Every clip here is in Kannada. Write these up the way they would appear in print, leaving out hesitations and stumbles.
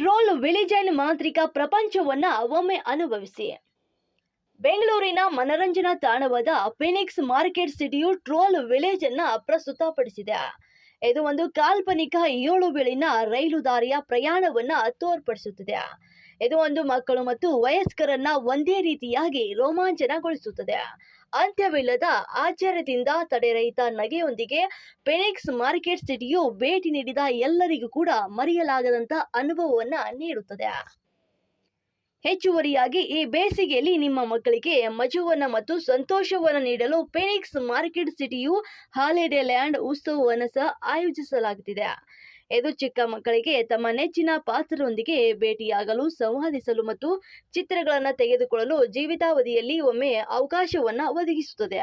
ಟ್ರೋಲ್ ವಿಲೇಜ್ ಮಾಂತ್ರಿಕ ಪ್ರಪಂಚವನ್ನ ಒಮ್ಮೆ ಅನುಭವಿಸಿ. ಬೆಂಗಳೂರಿನ ಮನರಂಜನಾ ತಾಣವಾದ ಫೀನಿಕ್ಸ್ ಮಾರ್ಕೆಟ್ ಸಿಟಿಯು ಟ್ರೋಲ್ ವಿಲೇಜ್ ಅನ್ನ ಪ್ರಸ್ತುತಪಡಿಸಿದೆ. ಇದು ಒಂದು ಕಾಲ್ಪನಿಕ 7 ಬೆಳಿನ ರೈಲು ದಾರಿಯ ಪ್ರಯಾಣವನ್ನ ತೋರ್ಪಡಿಸುತ್ತದೆ. ಇದು ಒಂದು ಮಕ್ಕಳು ಮತ್ತು ವಯಸ್ಕರನ್ನ ಒಂದೇ ರೀತಿಯಾಗಿ ರೋಮಾಂಚನಗೊಳಿಸುತ್ತದೆ. ಅಂತ್ಯವಿಲ್ಲದ ಆಶ್ಚರ್ಯದಿಂದ ತಡೆರಹಿತ ನಗೆಯೊಂದಿಗೆ ಫೀನಿಕ್ಸ್ ಮಾರ್ಕೆಟ್ ಸಿಟಿಯು ಭೇಟಿ ನೀಡಿದ ಎಲ್ಲರಿಗೂ ಕೂಡ ಮರೆಯಲಾಗದಂತ ಅನುಭವವನ್ನ ನೀಡುತ್ತದೆ. ಹೆಚ್ಚುವರಿಯಾಗಿ ಈ ಬೇಸಿಗೆಯಲ್ಲಿ ನಿಮ್ಮ ಮಕ್ಕಳಿಗೆ ಮಜವನ್ನ ಮತ್ತು ಸಂತೋಷವನ್ನು ನೀಡಲು ಫೀನಿಕ್ಸ್ ಮಾರ್ಕೆಟ್ ಸಿಟಿಯು ಹಾಲಿಡೇ ಲ್ಯಾಂಡ್ ಉತ್ಸವವನ್ನು ಸಹ ಆಯೋಜಿಸಲಾಗುತ್ತಿದೆ. ಇದು ಚಿಕ್ಕ ಮಕ್ಕಳಿಗೆ ತಮ್ಮ ನೆಚ್ಚಿನ ಪಾತ್ರರೊಂದಿಗೆ ಭೇಟಿಯಾಗಲು, ಸಂವಾದಿಸಲು ಮತ್ತು ಚಿತ್ರಗಳನ್ನು ತೆಗೆದುಕೊಳ್ಳಲು ಜೀವಿತಾವಧಿಯಲ್ಲಿ ಒಮ್ಮೆ ಅವಕಾಶವನ್ನು ಒದಗಿಸುತ್ತದೆ.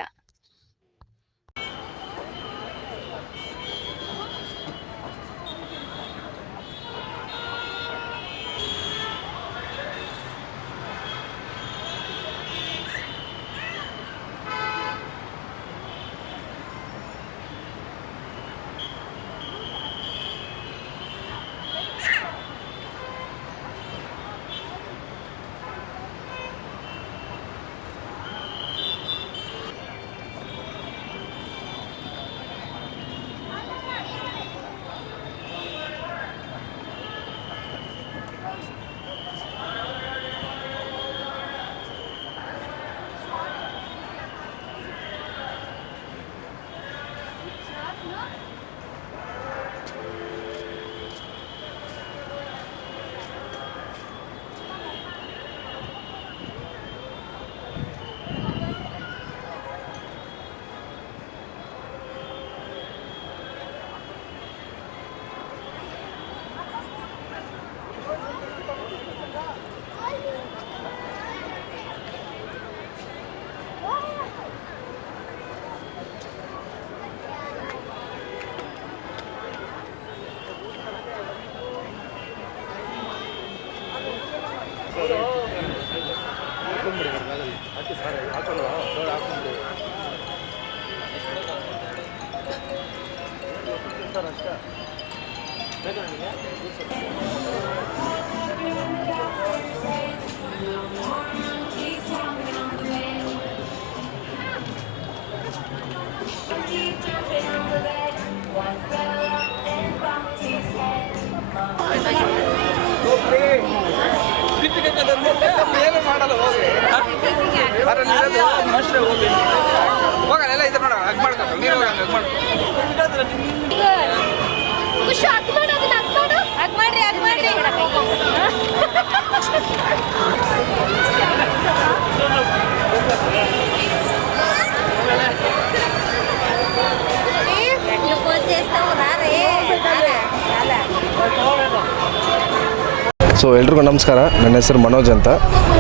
ಸೊ ಎಲ್ರಿಗೂ ನಮಸ್ಕಾರ. ನನ್ನ ಹೆಸರು ಮನೋಜ್ ಅಂತ.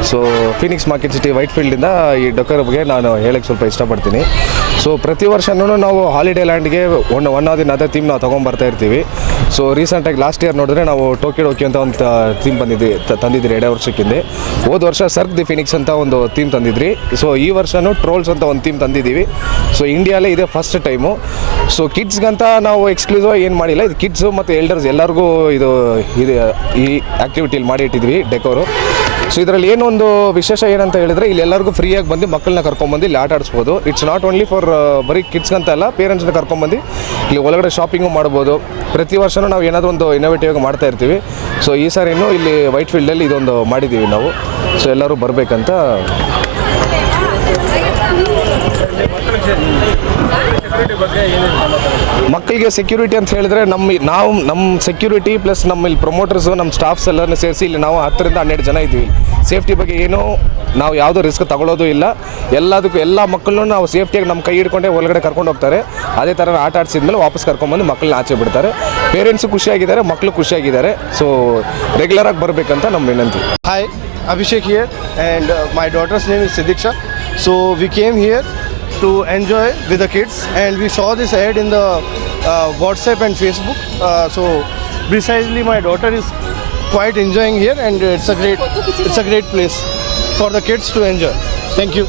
ಸೊ ಫೀನಿಕ್ಸ್ ಮಾರ್ಕೆಟ್ ಸಿಟಿ ವೈಟ್ ಫೀಲ್ಡಿಂದ ಈ ಡೊಕ್ಕರ್ ಬಗ್ಗೆ ನಾನು ಹೇಳಕ್ಕೆ ಸ್ವಲ್ಪ ಇಷ್ಟಪಡ್ತೀನಿ. ಸೊ ಪ್ರತಿ ವರ್ಷವೂ ನಾವು ಹಾಲಿಡೇ ಲ್ಯಾಂಡ್ಗೆ ಒನ್ ಆರ್ ಅದೇ ಥೀಮ್ ನಾವು ತೊಗೊಂಬರ್ತಾ ಇರ್ತೀವಿ. ಸೊ ರೀಸೆಂಟಾಗಿ ಲಾಸ್ಟ್ ಇಯರ್ ನೋಡಿದ್ರೆ ನಾವು ಟೋಕಿ ಅಂತ ಒಂದು ಥೀಮ್ ತಂದಿದ್ರಿ 2 ವರ್ಷಕ್ಕಿಂತ. ಹೋದ ವರ್ಷ ಸರ್ಕ್ ದಿ ಫೀನಿಕ್ಸ್ ಅಂತ ಒಂದು ಥೀಮ್ ತಂದಿದ್ರಿ. ಸೊ ಈ ವರ್ಷವೂ ಟ್ರೋಲ್ಸ್ ಅಂತ ಒಂದು ಥೀಮ್ ತಂದಿದ್ದೀವಿ. ಸೊ ಇಂಡಿಯಾಲೇ ಇದೆ ಫಸ್ಟ್ ಟೈಮು. ಸೊ ಕಿಡ್ಸ್ಗಂತ ನಾವು ಎಕ್ಸ್ಕ್ಲೂಸಿವ್ ಏನು ಮಾಡಿಲ್ಲ. ಇದು ಕಿಡ್ಸು ಮತ್ತು ಎಲ್ಡರ್ಸ್ ಎಲ್ಲರಿಗೂ ಇದು ಈ ಆ್ಯಕ್ಟಿವಿಟಿಲಿ ಮಾಡಿ ಇಟ್ಟಿದ್ವಿ ಡೆಕೋರು. ಸೊ ಇದರಲ್ಲಿ ಏನೊಂದು ವಿಶೇಷ ಏನಂತ ಹೇಳಿದ್ರೆ, ಇಲ್ಲಿ ಎಲ್ಲರಿಗೂ ಫ್ರೀಯಾಗಿ ಬಂದು ಮಕ್ಕಳನ್ನ ಕರ್ಕೊಂಡ್ಬಂದು ಇಲ್ಲಿ ಆಟ ಆಡಿಸ್ಬೋದು. ಇಟ್ಸ್ ನಾಟ್ ಓನ್ಲಿ ಫಾರ್ ಬರೀ ಕಿಡ್ಸ್ಗಂತ ಅಲ್ಲ, ಪೇರೆಂಟ್ಸ್ನ ಕರ್ಕೊಂಡ್ಬಂದು ಇಲ್ಲಿ ಒಳಗಡೆ ಶಾಪಿಂಗು ಮಾಡ್ಬೋದು. ಪ್ರತಿ ವರ್ಷವೂ ನಾವು ಏನಾದರೂ ಒಂದು ಇನೋವೇಟಿವ್ ಮಾಡ್ತಾ ಇರ್ತೀವಿ. ಸೊ ಈ ಸಾರಿನೂ ಇಲ್ಲಿ ವೈಟ್ ಫೀಲ್ಡಲ್ಲಿ ಇದೊಂದು ಮಾಡಿದ್ದೀವಿ ನಾವು. ಸೊ ಎಲ್ಲರೂ ಬರಬೇಕಂತ. ಮಕ್ಕಳಿಗೆ ಸೆಕ್ಯೂರಿಟಿ ಅಂತ ಹೇಳಿದ್ರೆ ನಮ್ಮ ಸೆಕ್ಯೂರಿಟಿ ಪ್ಲಸ್ ನಮ್ಮಲ್ಲಿ ಪ್ರಮೋಟರ್ಸು, ನಮ್ಮ ಸ್ಟಾಫ್ಸ್ ಎಲ್ಲರನ್ನೂ ಸೇರಿಸಿ ಇಲ್ಲಿ ನಾವು 10 ರಿಂದ 12 ಜನ ಇದ್ದೀವಿ. ಸೇಫ್ಟಿ ಬಗ್ಗೆ ಏನೂ ನಾವು ಯಾವುದೋ ರಿಸ್ಕ್ ತಗೊಳ್ಳೋದು ಇಲ್ಲ. ಎಲ್ಲ ಮಕ್ಕಳನ್ನೂ ನಾವು ಸೇಫ್ಟಿಯಾಗಿ ನಮ್ಮ ಕೈ ಹಿಡ್ಕೊಂಡೆ ಒಳಗಡೆ ಕರ್ಕೊಂಡು ಹೋಗ್ತಾರೆ. ಅದೇ ಥರ ಆಟ ಆಡಿಸಿದ್ಮೇಲೆ ವಾಪಸ್ ಕರ್ಕೊಂಡ್ಬಂದು ಮಕ್ಕಳನ್ನ ಆಚೆ ಬಿಡ್ತಾರೆ. ಪೇರೆಂಟ್ಸು ಖುಷಿಯಾಗಿದ್ದಾರೆ, ಮಕ್ಕಳು ಖುಷಿಯಾಗಿದ್ದಾರೆ. ಸೊ ರೆಗ್ಯುಲರಾಗಿ ಬರಬೇಕಂತ ನಮ್ಮ ವಿನಂತಿ. Hi, Abhishek here, and my daughter's name is Sidiksha. So we came here to enjoy with the kids, and we saw this ad in the WhatsApp and Facebook. So precisely my daughter is quite enjoying here, and it's a great place for the kids to enjoy. Thank you.